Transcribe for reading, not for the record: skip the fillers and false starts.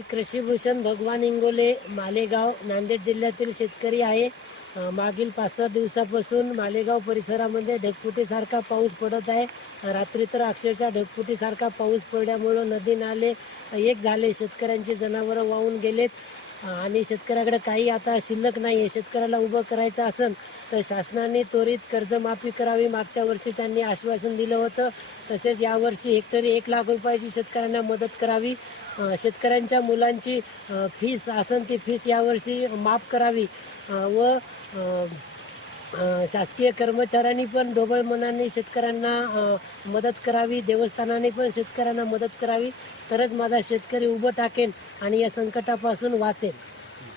मी कृषीभूषण भगवान इंगोले मालेगाव नांदेड जिल्ह्यातील शेतकरी आहे। मागील 5-6 दिवसापासून मालेगाव परिसरामध्ये ढगफुटीसारखा पाऊस पडत आहे। रात्री तर अक्षरशः ढगफुटीसारखा पाऊस पडल्यामुळे नदी नाले एक झाले, शेतकऱ्यांची जनावरं वाहून गेलेत आणि शेतकऱ्याकडे काही आता शिल्लक नाही आहे। शेतकऱ्याला उभं करायचं असेल तर शासनाने त्वरित कर्जमाफी करावी, मागच्या वर्षी त्यांनी आश्वासन दिलं होतं। तसेच यावर्षी हेक्टरी 1 लाख रुपयाची शेतकऱ्यांना मदत करावी। शेतकऱ्यांच्या मुलांची फीस असेल ती फीस यावर्षी माफ करावी व शासकीय कर्मचाऱ्यांनी पण ढोबळ मनाने शेतकऱ्यांना मदत करावी, देवस्थानाने पण शेतकऱ्यांना मदत करावी, तरच माझा शेतकरी उभं टाकेन आणि या संकटापासून वाचेल।